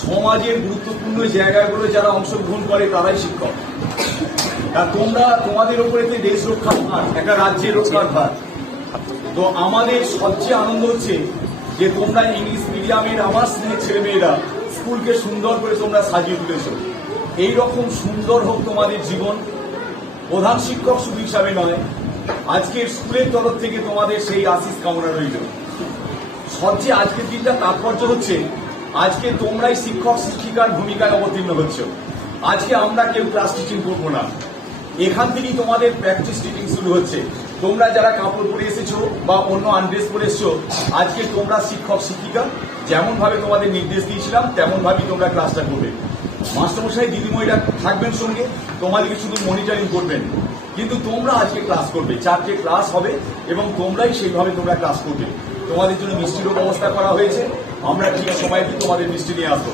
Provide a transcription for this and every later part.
সমাজের গুরুত্বপূর্ণ জায়গাগুলো যারা অংশগ্রহণ করে তারাই শিক্ষক। আর তোমরা তোমাদের উপরে তো দেশ রক্ষার ভার, একটা রাজ্যের রক্ষার ভার। তো আমাদের সবচেয়ে আনন্দ হচ্ছে যে তোমরা ইংলিশ মিডিয়ামের আমার স্নেহের ছেলেমেয়েরা স্কুলকে সুন্দর করে তোমরা সাজিয়ে তুলেছো। এইরকম সুন্দর হোক তোমাদের জীবন। প্রধান শিক্ষক শুধু হিসাবে নয় আজকে স্কুলের তরফ থেকে তোমাদের সেই আশিস কামনা রইল। সবচেয়ে আজকের দিনটা তাৎপর্য হচ্ছে, আজকে তোমরাই শিক্ষক, শিক্ষিকার ভূমিকায় অবতীর্ণ হচ্ছ। আজকে আমরা কেউ ক্লাস টিচিং করব না। এখান থেকেই তোমাদের প্র্যাকটিস টিচিং শুরু হচ্ছে। তোমরা যারা কাপড় পরে এসেছ বা অন্য আনড্রেস পরে এসেছ, আজকে তোমরা শিক্ষক, শিক্ষিকা যেমন ভাবে তোমাদের নির্দেশ দিয়েছিলাম তেমন ভাবেই তোমরা ক্লাসটা করবে। মাস্টারমশাই, দিদিমণিরা থাকবেন সঙ্গে, তোমাদেরকে শুধু মনিটরিং করবেন। কিন্তু তোমরা আজকে ক্লাস করবে, চারটে ক্লাস হবে এবং তোমরাই সেইভাবে তোমরা ক্লাস করবে। তোমাদের জন্য মিষ্টিরও ব্যবস্থা করা হয়েছে, আমরা ঠিক সময় তোমাদের মিষ্টি নিয়ে আসব।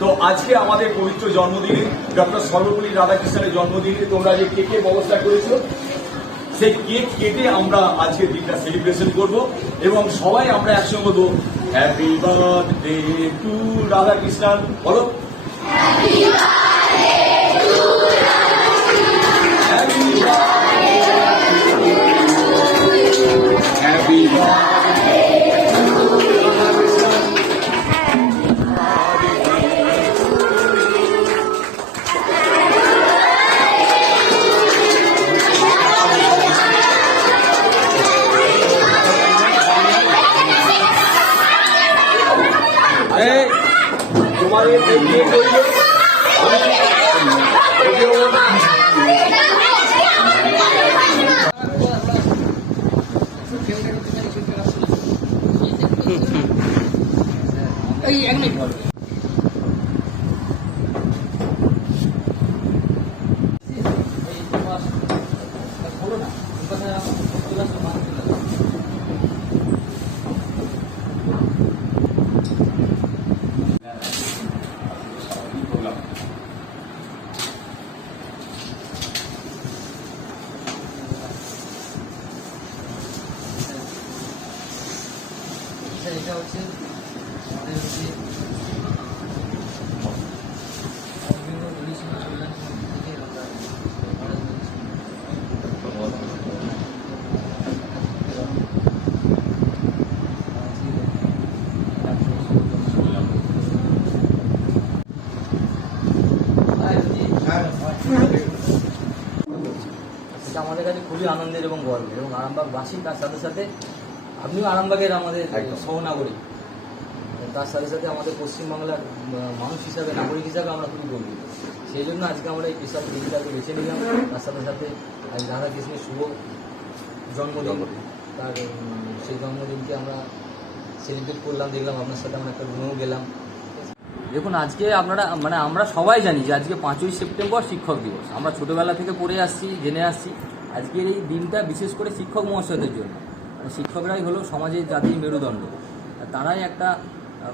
তো আজকে আমাদের পবিত্র জন্মদিনে ডক্টর সর্বপল্লী রাধাকৃষ্ণের জন্মদিনে তোমরা যে কেকের ব্যবস্থা করেছ সেই কেক কেটে আমরা আজকের দিনটা সেলিব্রেশন করব এবং সবাই আমরা একসঙ্গে বলব হ্যাপি বার্থডে টু রাধাকৃষ্ণন বলো। তোমাদের এই কেক হইল এই এক মিনিট স্যার এটা হচ্ছে আমাদের হচ্ছে আমাদের কাছে খুবই আনন্দের এবং গর্বের এবং আরামবাগবাসী তার সাথে সাথে আপনিও আরামবাগের আমাদের। সহনাগরিক। তার সাথে সাথে আমাদের পশ্চিমবাংলার মানুষ হিসাবে নাগরিক হিসাবে আমরা খুবই গর্বিত। সেই জন্য আজকে আমরা এই বিশাল দিনটাকে বেছে নিলাম। তার সাথে সাথে আজ রাধাকৃষ্ণের শুভ জন্মদিন। তার সেই জন্মদিনকে আমরা সেলিব্রেট করলাম দেখলাম আপনার সাথে আমরা একটা রুমেও গেলাম। দেখুন আজকে আপনারা মানে আমরা সবাই জানি যে আজকে পাঁচই সেপ্টেম্বর শিক্ষক দিবস। আমরা ছোটবেলা থেকে পড়ে আসছি জেনে আসছি। আজকের এই দিনটা বিশেষ করে শিক্ষক মহাশয়দের জন্য। শিক্ষকরাই হলো সমাজের জাতির মেরুদণ্ড। তারাই একটা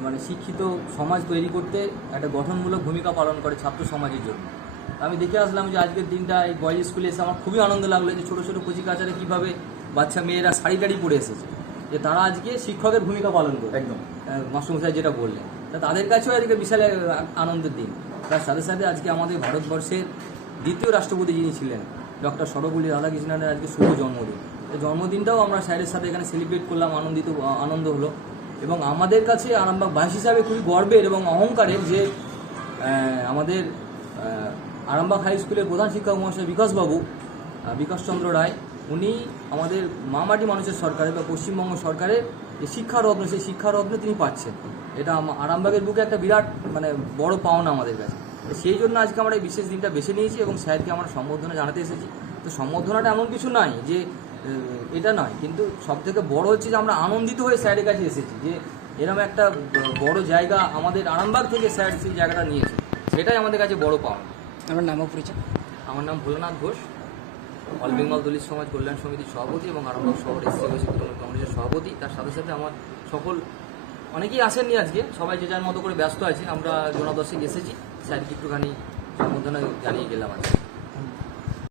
মানে শিক্ষিত সমাজ তৈরি করতে একটা গঠনমূলক ভূমিকা পালন করে ছাত্র সমাজের জন্য। আমি দেখে আসলাম যে আজকের দিনটা এই বয়েজ স্কুলে এসে আমার খুবই আনন্দ লাগল যে ছোটো ছোটো কচি কাচারে কীভাবে বাচ্চা মেয়েরা শাড়ি টাড়ি পরে এসেছে। যে তারা আজকে শিক্ষকের ভূমিকা পালন করে একদম। মাস্টারমশাই যেটা বললেন। তা তাদের কাছেও আজকে বিশাল আনন্দের দিন। তার সাথে সাথে আজকে আমাদের ভারতবর্ষের দ্বিতীয় রাষ্ট্রপতি যিনি ছিলেন ডক্টর সর্বপল্লী রাধাকৃষ্ণনের আজকে শুভ জন্মদিন। জন্মদিনটাও আমরা স্যারের সাথে এখানে সেলিব্রেট করলাম, আনন্দিত আনন্দ হলো। এবং আমাদের কাছে আরামবাগ বাস হিসাবে খুবই গর্বের এবং অহংকারের যে আমাদের আরামবাগ হাই স্কুলের প্রধান শিক্ষক মহাশয় বিকাশবাবু বিকাশচন্দ্র রায়, উনি আমাদের মামাটি মানুষের সরকারের বা পশ্চিমবঙ্গ সরকারের যে শিক্ষারত্ন, সেই শিক্ষারত্ন তিনি পাচ্ছেন। এটা আরামবাগের বুকে একটা বিরাট মানে বড় পাওনা আমাদের কাছে। সেই জন্য আজকে আমরা এই বিশেষ দিনটা বেছে নিয়েছি এবং স্যারকে আমরা সম্বর্ধনা জানাতে এসেছি। তো সম্বর্ধনাটা এমন কিছু নাই যে এটা নয় কিন্তু সব থেকে বড় হচ্ছে যে আমরা আনন্দিত হয়ে স্যারের কাছে এসেছি যে এরকম একটা বড় জায়গা আমাদের আরামবাগ থেকে স্যার সেই জায়গাটা নিয়েছে সেটাই আমাদের কাছে বড় পাওনা আমার নামও পরিচয় আমার নাম ভোলানাথ ঘোষ অল বেঙ্গল দলিত সমাজ কল্যাণ সমিতির সভাপতি এবং আরামবাগ শহর এসসি ওসি তৃণমূল কংগ্রেসের সভাপতি তার সাথে সাথে আমার সকল অনেকেই আসেননি আজকে সবাই যে যার মতো করে ব্যস্ত আছে আমরা জোনা দশেক এসেছি স্যারকে একটুখানি সম্বোধনা জানিয়ে গেলাম আর কি।